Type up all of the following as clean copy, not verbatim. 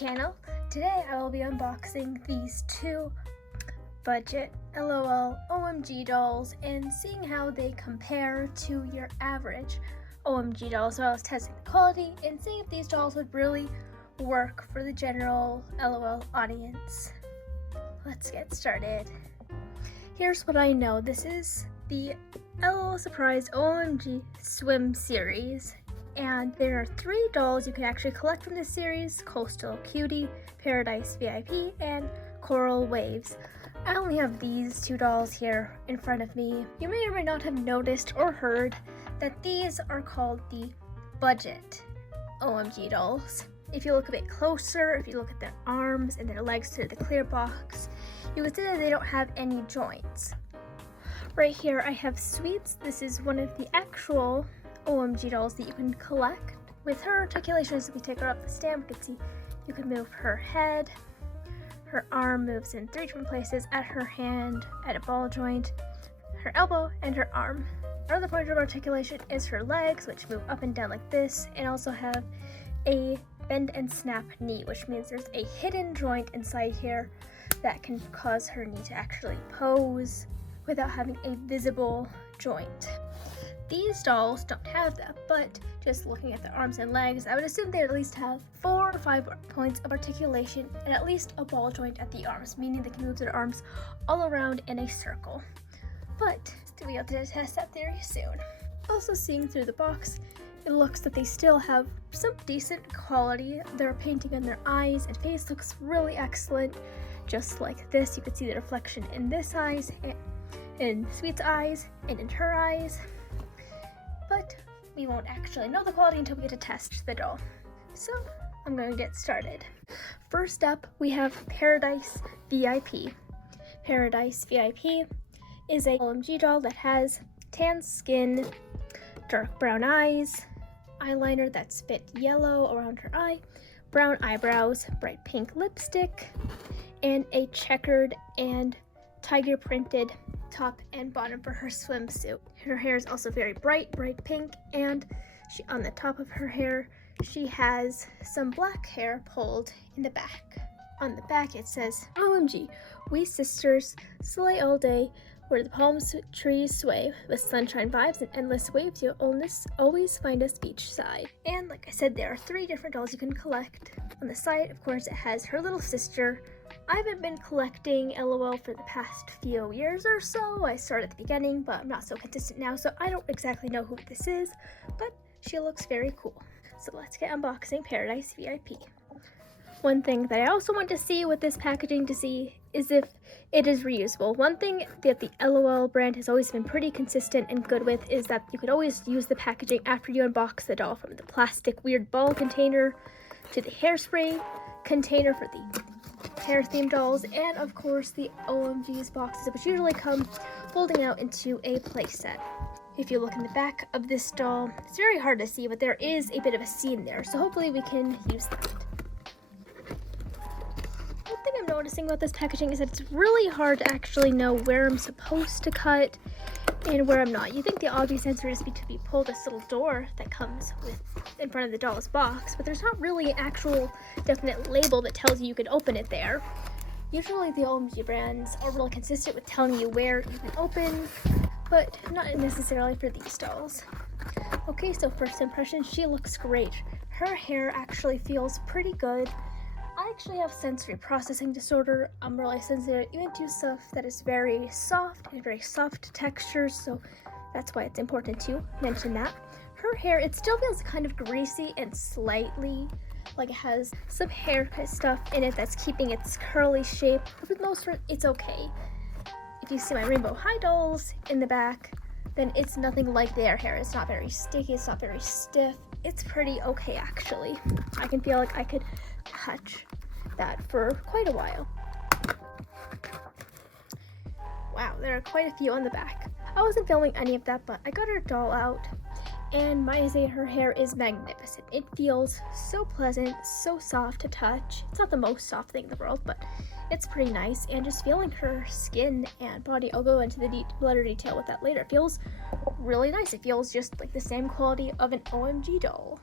channel. Today I will be unboxing these two Budget LOL OMG dolls and seeing how they compare to your average OMG doll, as well as testing the quality and seeing if these dolls would really work for the general LOL audience. Let's get started. Here's what I know. This is the LOL Surprise OMG Swim Series, and there are 3 dolls you can actually collect from this series: Coastal Cutie, Paradise VIP, and Coral Waves. I only have these 2 dolls here in front of me. You may or may not have noticed or heard that these are called the Budget OMG dolls. If you look a bit closer, if you look at their arms and their legs through the clear box, you can see that they don't have any joints. Right here I have Sweets. This is one of the actual OMG dolls that you can collect. With her articulations, if we take her up the stand, we can see you can move her head. Her arm moves in 3 different places: at her hand, at a ball joint, her elbow, and her arm. Another point of articulation is her legs, which move up and down like this, and also have a bend and snap knee, which means there's a hidden joint inside here that can cause her knee to actually pose without having a visible joint. These dolls don't have that, but just looking at the arms and legs, I would assume they at least have 4 or 5 points of articulation and at least a ball joint at the arms, meaning they can move their arms all around in a circle. But we'll be able to test that theory soon. Also, seeing through the box, it looks that they still have some decent quality. Their painting on their eyes and face looks really excellent. Just like this, you can see the reflection in this eyes, in Sweet's eyes, and in her eyes. But we won't actually know the quality until we get to test the doll. So I'm going to get started. First up, we have Paradise VIP. Paradise VIP is a OMG doll that has tan skin, dark brown eyes, eyeliner that's a bit yellow around her eye, brown eyebrows, bright pink lipstick, and a checkered and tiger printed top and bottom for her swimsuit. Her hair is also very bright pink, and on the top of her hair she has some black hair pulled in the back. On the back it says, "OMG, we sisters slay all day, where the palm trees sway, with sunshine vibes and endless waves, you'll always find us beachside." And like I said, there are 3 different dolls you can collect. On the side, of course, it has her little sister. I haven't been collecting LOL for the past few years or so. I started at the beginning, but I'm not so consistent now, so I don't exactly know who this is, but she looks very cool. So let's get unboxing Paradise VIP. One thing that I also want to see with this packaging is if it is reusable. One thing that the LOL brand has always been pretty consistent and good with is that you could always use the packaging after you unbox the doll, from the plastic weird ball container to the hairspray container for the hair themed dolls, and of course the OMG's boxes, which usually come folding out into a playset. If you look in the back of this doll, it's very hard to see, but there is a bit of a seam there, so hopefully we can use that. One thing I'm noticing about this packaging is that it's really hard to actually know where I'm supposed to cut and where I'm not. You think the obvious answer is to be pull this little door that comes in front of the doll's box, but there's not really an actual definite label that tells you can open it there. Usually the OMG brands are really consistent with telling you where you can open, but not necessarily for these dolls. Okay, so first impression, she looks great. Her hair actually feels pretty good. I actually have sensory processing disorder. I'm really sensitive even to stuff that is very soft and very soft textures, so that's why it's important to mention that. Her hair, it still feels kind of greasy and slightly like it has some haircut stuff in it that's keeping its curly shape, but for the most part, it's okay. If you see my Rainbow High dolls in the back, then it's nothing like their hair. It's not very sticky, it's not very stiff. It's pretty okay, actually. I can feel like I could touch that for quite a while. Wow, there are quite a few on the back. I wasn't filming any of that, but I got her doll out, and might I say, her hair is magnificent. It feels so pleasant, so soft to touch. It's not the most soft thing in the world, but it's pretty nice, and just feeling her skin and body, I'll go into the letter detail with that later, it feels really nice. It feels just like the same quality of an OMG doll.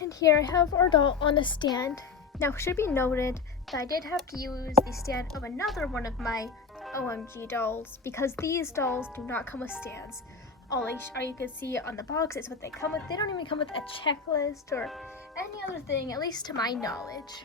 And here I have our doll on a stand, Now, it should be noted that I did have to use the stand of another one of my OMG dolls because these dolls do not come with stands. All you can see on the box is what they come with. They don't even come with a checklist or any other thing, at least to my knowledge.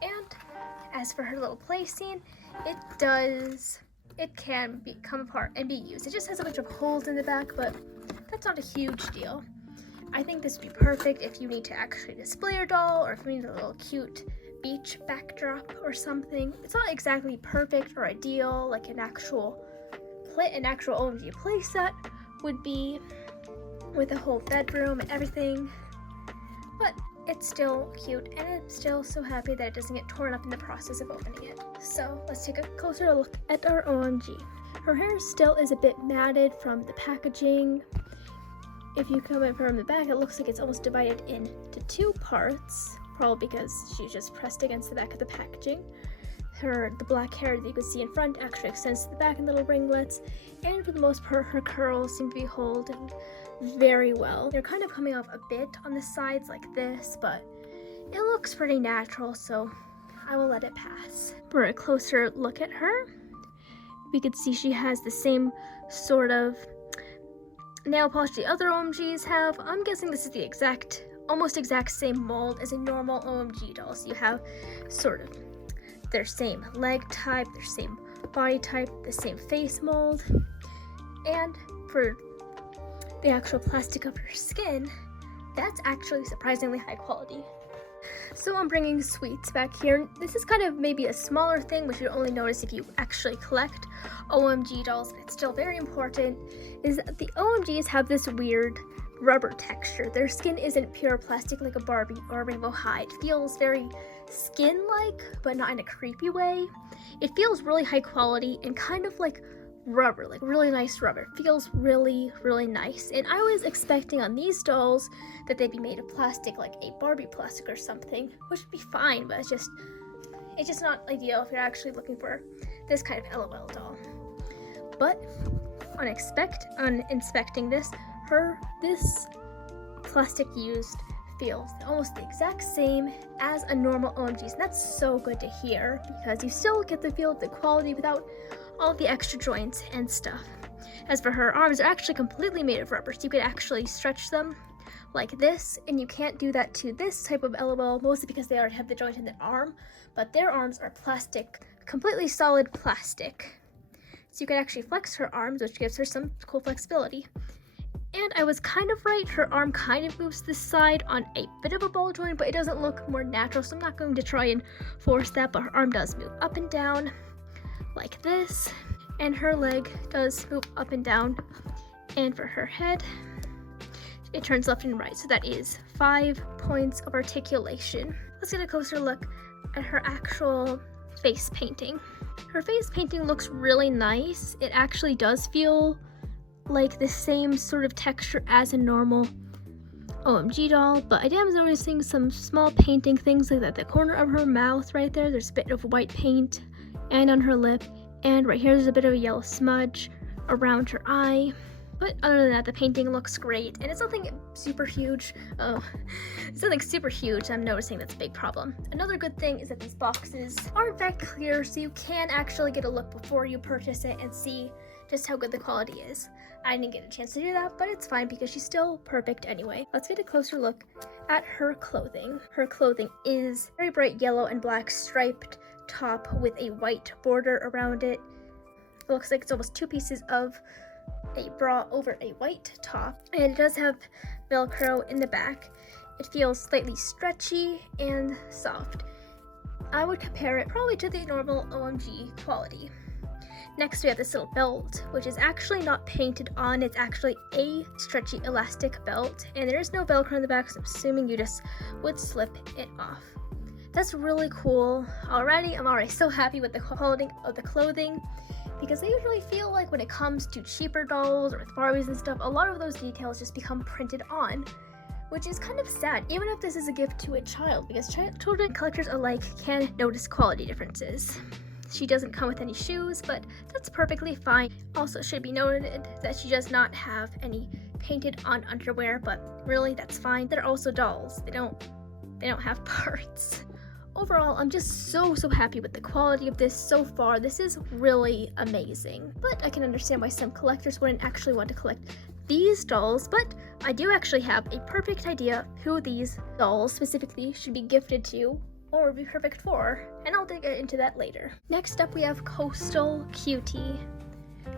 And as for her little play scene, it can come apart and be used. It just has a bunch of holes in the back, but that's not a huge deal. I think this would be perfect if you need to actually display your doll, or if you need a little cute beach backdrop or something. It's not exactly perfect or ideal like an actual OMG playset would be, with a whole bedroom and everything, but it's still cute, and I'm still so happy that it doesn't get torn up in the process of opening it. So let's take a closer look at our OMG. Her hair still is a bit matted from the packaging. If you come in from the back, it looks like it's almost divided into two parts, probably because she just pressed against the back of the packaging. The black hair that you can see in front actually extends to the back in little ringlets, and for the most part her curls seem to be holding very well. They're kind of coming off a bit on the sides like this, but it looks pretty natural, so I will let it pass. For a closer look at her, we could see she has the same sort of nail polish the other OMGs have. I'm guessing this is the almost exact same mold as a normal OMG doll. So you have sort of their same leg type, their same body type, the same face mold, and for the actual plastic of her skin, that's actually surprisingly high quality. So I'm bringing sweets back here. This is kind of maybe a smaller thing, which you only notice if you actually collect OMG dolls, but it's still very important, is that the OMGs have this weird rubber texture. Their skin isn't pure plastic like a Barbie or a rainbow hide. It feels very skin-like, but not in a creepy way. It feels really high quality and kind of like rubber, like really nice rubber. It feels really, really nice. And I was expecting on these dolls that they'd be made of plastic, like a Barbie plastic or something, which would be fine, but it's just not ideal if you're actually looking for this kind of LOL doll. But on inspecting this, this plastic used feels almost the exact same as a normal OMG's, and that's so good to hear because you still get the feel of the quality without all the extra joints and stuff. As for her arms, they're actually completely made of rubber, so you could actually stretch them like this, and you can't do that to this type of LOL, mostly because they already have the joint in their arm, but their arms are plastic, completely solid plastic. So you can actually flex her arms, which gives her some cool flexibility. And I was kind of right, her arm kind of moves to the side on a bit of a ball joint, but it doesn't look more natural, so I'm not going to try and force that, but her arm does move up and down like this, and her leg does move up and down, and for her head, it turns left and right, so that is 5 points of articulation. Let's get a closer look at her actual face painting. Her face painting looks really nice. It actually does feel like the same sort of texture as a normal OMG doll, but I am noticing some small painting things like that. The corner of her mouth right there's a bit of white paint, and on her lip, and right here there's a bit of a yellow smudge around her eye. But other than that, the painting looks great, and it's nothing super huge. It's nothing super huge. I'm noticing that's a big problem. Another good thing is that these boxes aren't that clear, so you can actually get a look before you purchase it and see just how good the quality is. I didn't get a chance to do that, but it's fine because she's still perfect anyway. Let's get a closer look at her clothing. Her clothing is very bright yellow and black striped top with a white border around it. It looks like it's almost 2 pieces of a bra over a white top, and it does have Velcro in the back. It feels slightly stretchy and soft. I would compare it probably to the normal OMG quality. Next we have this little belt, which is actually not painted on. It's actually a stretchy elastic belt, and there is no Velcro in the back, so I'm assuming you just would slip it off. That's really cool. I'm already so happy with the quality of the clothing, because I usually feel like when it comes to cheaper dolls or with Barbies and stuff, a lot of those details just become printed on, which is kind of sad, even if this is a gift to a child, because children collectors alike can notice quality differences. She doesn't come with any shoes, but that's perfectly fine. Also, should be noted that she does not have any painted on underwear, but really that's fine. They're also dolls. They don't have parts. overall, I'm just so happy with the quality of this so far. This is really amazing. But I can understand why some collectors wouldn't actually want to collect these dolls, but I do actually have a perfect idea who these dolls specifically should be gifted to or be perfect for, and I'll dig into that later. Next up, we have Coastal Cutie.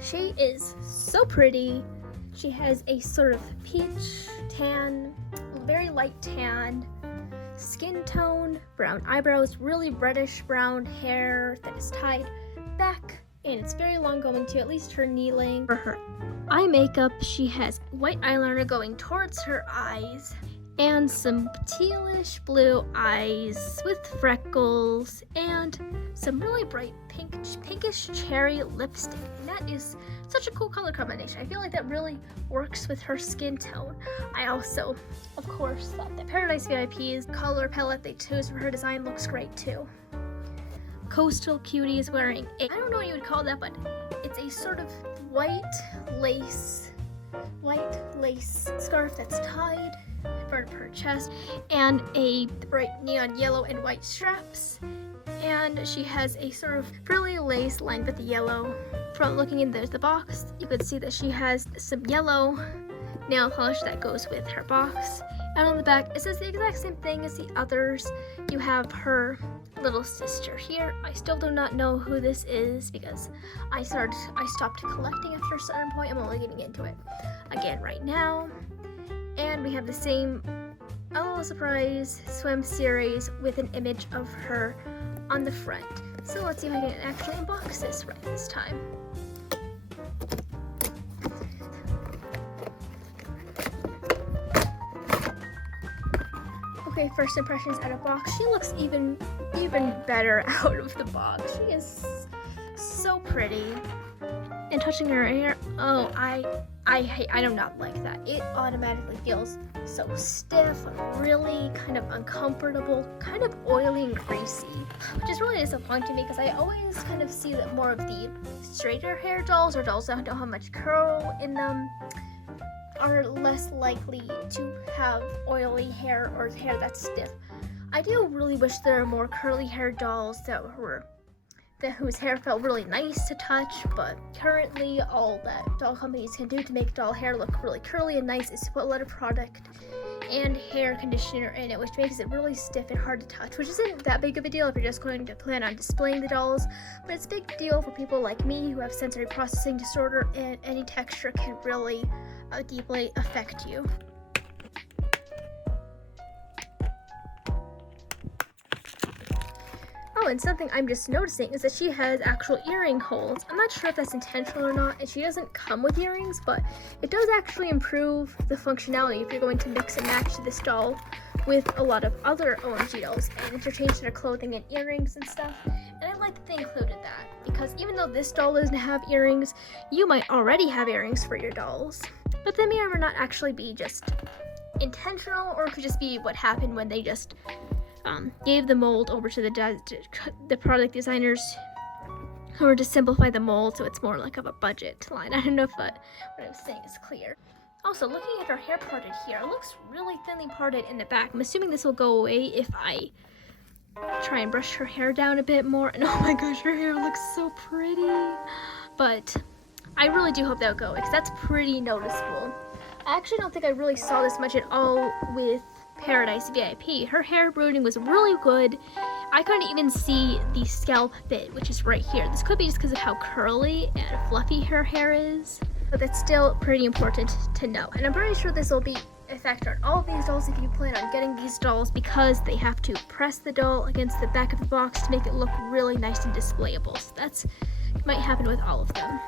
She is so pretty. She has a sort of peach tan, very light tan skin tone, brown eyebrows, really reddish brown hair that is tied back, and it's very long going to at least her knee length. For her eye makeup, she has white eyeliner going towards her eyes and some tealish blue eyes with freckles and some really bright pinkish cherry lipstick. And that is such a cool color combination. I feel like that really works with her skin tone. I also, of course, thought that Paradise VIP's color palette they chose for her design looks great too. Coastal Cutie is wearing I don't know what you would call that, but it's a sort of white lace scarf that's tied in front of her chest, and a bright neon yellow and white straps, and she has a sort of frilly lace lined with the yellow. From looking in the box, you could see that she has some yellow nail polish that goes with her box, and on the back it says the exact same thing as the others. You have her little sister here. I still do not know who this is because I stopped collecting after a certain point. I'm only getting into it again right now. And we have the same LOL Surprise Swim Series with an image of her on the front. So let's see if I can actually unbox this right this time. Okay, first impressions out of box. She looks even better out of the box. She is so pretty. And touching her hair, oh, I do not like that. It automatically feels so stiff, really kind of uncomfortable, kind of oily and greasy, which is really disappointing to me because I always kind of see that more of the straighter hair dolls or dolls that don't have much curl in them are less likely to have oily hair or hair that's stiff. I do really wish there were more curly hair dolls whose hair felt really nice to touch, but currently all that doll companies can do to make doll hair look really curly and nice is to put a lot of product and hair conditioner in it, which makes it really stiff and hard to touch, which isn't that big of a deal if you're just going to plan on displaying the dolls, but it's a big deal for people like me who have sensory processing disorder, and any texture can really deeply affect you. Oh, and something I'm just noticing is that she has actual earring holes. I'm not sure if that's intentional or not, and she doesn't come with earrings, but it does actually improve the functionality if you're going to mix and match this doll with a lot of other OMG dolls and interchange their clothing and earrings and stuff. And I like that they included that, because even though this doll doesn't have earrings, you might already have earrings for your dolls. But they may or may not actually be just intentional, or it could just be what happened when they just gave the mold over to the product designers or to simplify the mold so it's more like of a budget line. I don't know if what I'm saying is clear. Also, looking at her hair parted here, it looks really thinly parted in the back. I'm assuming this will go away if I try and brush her hair down a bit more. And oh my gosh, her hair looks so pretty. But I really do hope that will go away because that's pretty noticeable. I actually don't think I really saw this much at all with Paradise VIP. Her hair braiding was really good. I couldn't even see the scalp bit, which is right here. This could be just because of how curly and fluffy her hair is, but that's still pretty important to know. And I'm pretty sure this will be a factor on all of these dolls if you plan on getting these dolls, because they have to press the doll against the back of the box to make it look really nice and displayable. So that's might happen with all of them.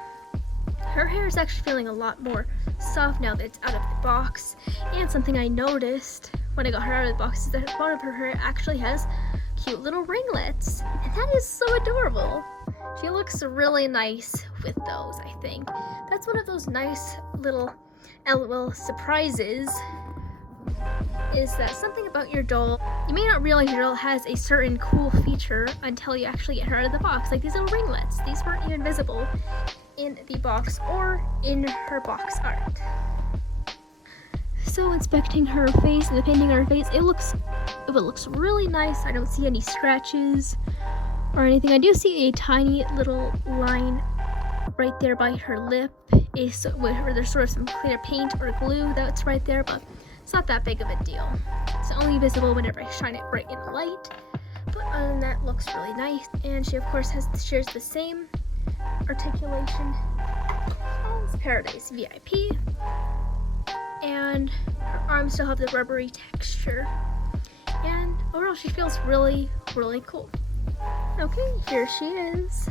Her hair is actually feeling a lot more soft now that it's out of the box. And something I noticed when I got her out of the box is that one of her hair actually has cute little ringlets. And that is so adorable. She looks really nice with those, I think. That's one of those nice little LOL surprises, is that something about your doll, you may not realize your doll has a certain cool feature until you actually get her out of the box. Like these little ringlets. These weren't even visible in the box or in her box art. also inspecting her face and the painting on her face. It looks really nice. I don't see any scratches or anything. I do see a tiny little line right there by her lip. Where there's sort of some clear paint or glue that's right there, but it's not that big of a deal. It's only visible whenever I shine it right in the light. But other than that, looks really nice. And she of course shares the same articulation as Paradise VIP. And her arms still have the rubbery texture. And overall she feels really, really cool. Okay, here she is.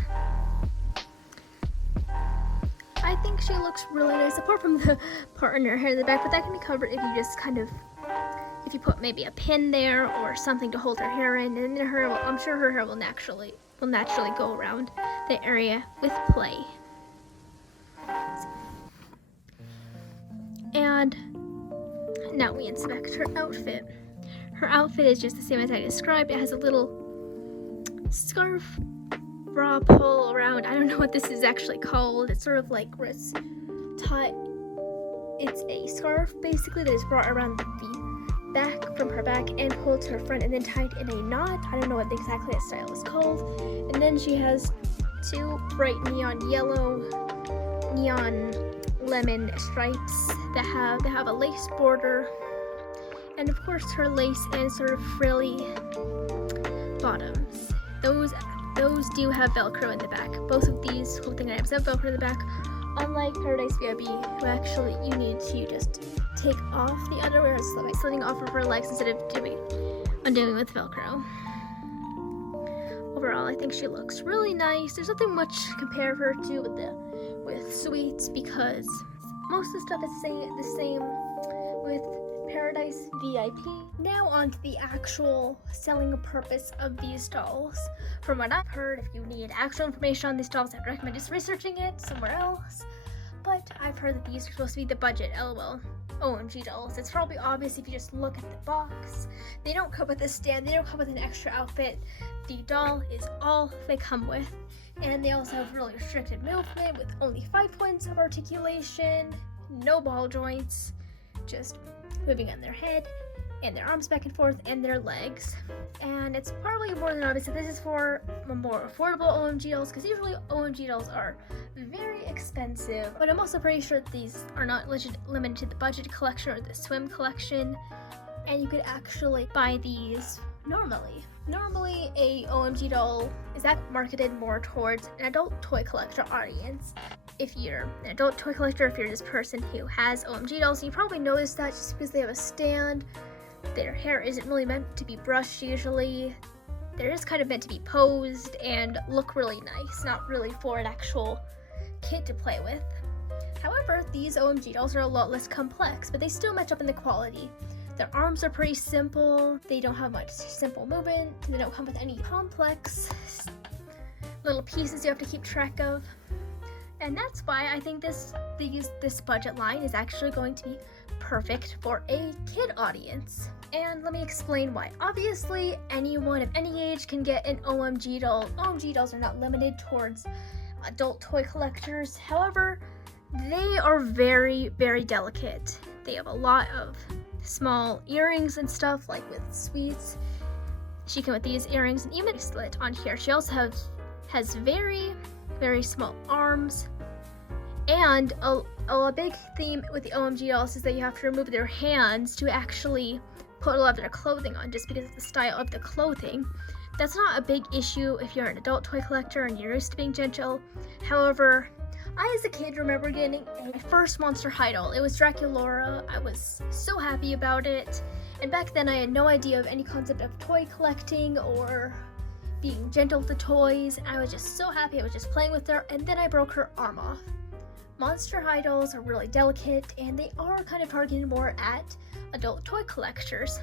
I think she looks really nice, apart from the part in her hair in the back, but that can be covered if you just if you put maybe a pin there or something to hold her hair in, and then I'm sure her hair will naturally go around the area with play. And now we inspect her outfit. Her outfit is just the same as I described. It has a little scarf bra pull around. I don't know what this is actually called. It's sort of like wrist tie. It's a scarf basically that is brought around the back from her back and pulled to her front and then tied in a knot. I don't know what exactly that style is called. And then she has two bright neon yellow, neon lemon stripes that have a lace border, and of course her lace and sort of frilly bottoms. Those do have Velcro in the back. Both of these clothing items have Velcro in the back. Unlike Paradise VIP, who actually you need to just take off the underwear by sliding off of her legs instead of undoing with Velcro. Overall, I think she looks really nice. There's nothing much to compare her to with Sweets, because most of the stuff is the same with Paradise VIP. Now on to the actual selling purpose of these dolls. From what I've heard, if you need actual information on these dolls, I'd recommend just researching it somewhere else. But I've heard that these are supposed to be the budget LOL OMG dolls. It's probably obvious if you just look at the box. They don't come with a stand, they don't come with an extra outfit. The doll is all they come with. And they also have really restricted movement with only 5 points of articulation, no ball joints, just moving on their head and their arms back and forth and their legs. And it's probably more than obvious that this is for more affordable OMG dolls, because usually OMG dolls are very expensive. But I'm also pretty sure that these are not limited to the budget collection or the swim collection, and you could actually buy these normally. Normally, a OMG doll is marketed more towards an adult toy collector audience. If you're an adult toy collector, if you're this person who has OMG dolls, you probably noticed that just because they have a stand, their hair isn't really meant to be brushed usually. They're just kind of meant to be posed and look really nice, not really for an actual kid to play with. However, these OMG dolls are a lot less complex, but they still match up in the quality. Their arms are pretty simple, they don't have much simple movement, they don't come with any complex little pieces you have to keep track of. And that's why I think this budget line is actually going to be perfect for a kid audience. And let me explain why. Obviously, anyone of any age can get an OMG doll. OMG dolls are not limited towards adult toy collectors. However, they are very, very delicate. They have a lot of small earrings and stuff, like with Sweets. She came with these earrings and even a slit on here. She also has very, very small arms. And a big theme with the OMG dolls is that you have to remove their hands to actually put a lot of their clothing on, just because of the style of the clothing. That's not a big issue if you're an adult toy collector and you're used to being gentle. However, I as a kid remember getting my first Monster High doll. It was Draculaura. I was so happy about it. And back then I had no idea of any concept of toy collecting or being gentle with the toys. I was just so happy. I was just playing with her, and then I broke her arm off. Monster High dolls are really delicate, and they are kind of targeted more at adult toy collectors.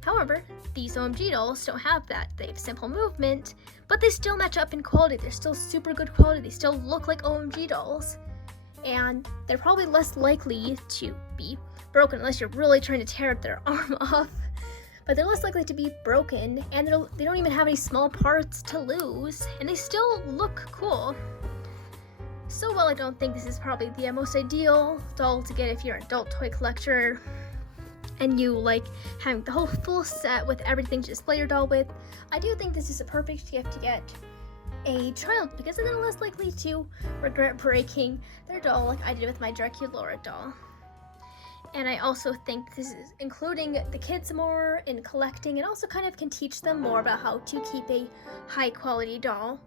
However, these OMG dolls don't have that. They have simple movement, but they still match up in quality. They're still super good quality. They still look like OMG dolls, and they're probably less likely to be broken unless you're really trying to tear their arm off. But they're less likely to be broken, and they don't even have any small parts to lose, and they still look cool. So while I don't think this is probably the most ideal doll to get if you're an adult toy collector, and you like having the whole full set with everything to display your doll with, I do think this is a perfect gift to get a child, because they're less likely to regret breaking their doll like I did with my Draculaura doll. And I also think this is including the kids more in collecting, and also kind of can teach them more about how to keep a high quality doll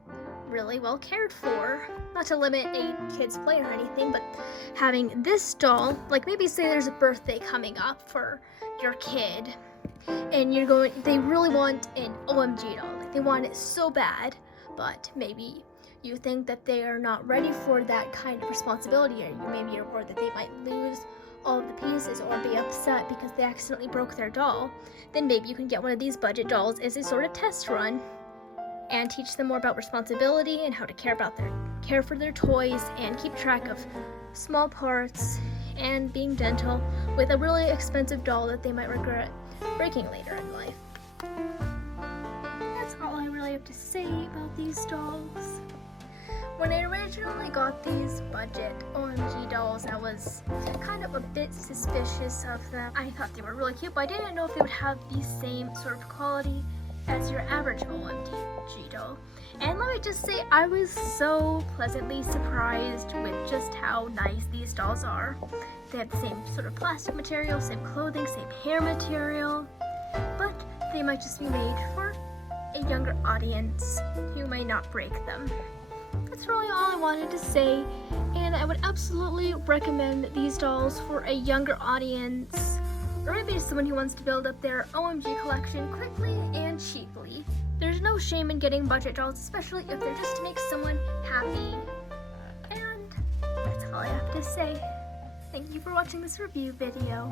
really well cared for. Not to limit a kid's play or anything, but having this doll, like maybe say there's a birthday coming up for your kid, and they really want an OMG doll, like they want it so bad, but maybe you think that they are not ready for that kind of responsibility, or maybe you're worried that they might lose all of the pieces or be upset because they accidentally broke their doll, then maybe you can get one of these budget dolls as a sort of test run and teach them more about responsibility and how to care for their toys and keep track of small parts and being gentle with a really expensive doll that they might regret breaking later in life. That's all I really have to say about these dolls. When I originally got these budget OMG dolls, I was kind of a bit suspicious of them. I thought they were really cute, but I didn't know if they would have the same sort of quality as your average OMG doll. And let me just say, I was so pleasantly surprised with just how nice these dolls are. They have the same sort of plastic material, same clothing, same hair material, but they might just be made for a younger audience who may not break them. That's really all I wanted to say, and I would absolutely recommend these dolls for a younger audience, or maybe just someone who wants to build up their OMG collection quickly and cheaply. There's no shame in getting budget dolls, especially if they're just to make someone happy. And that's all I have to say. Thank you for watching this review video.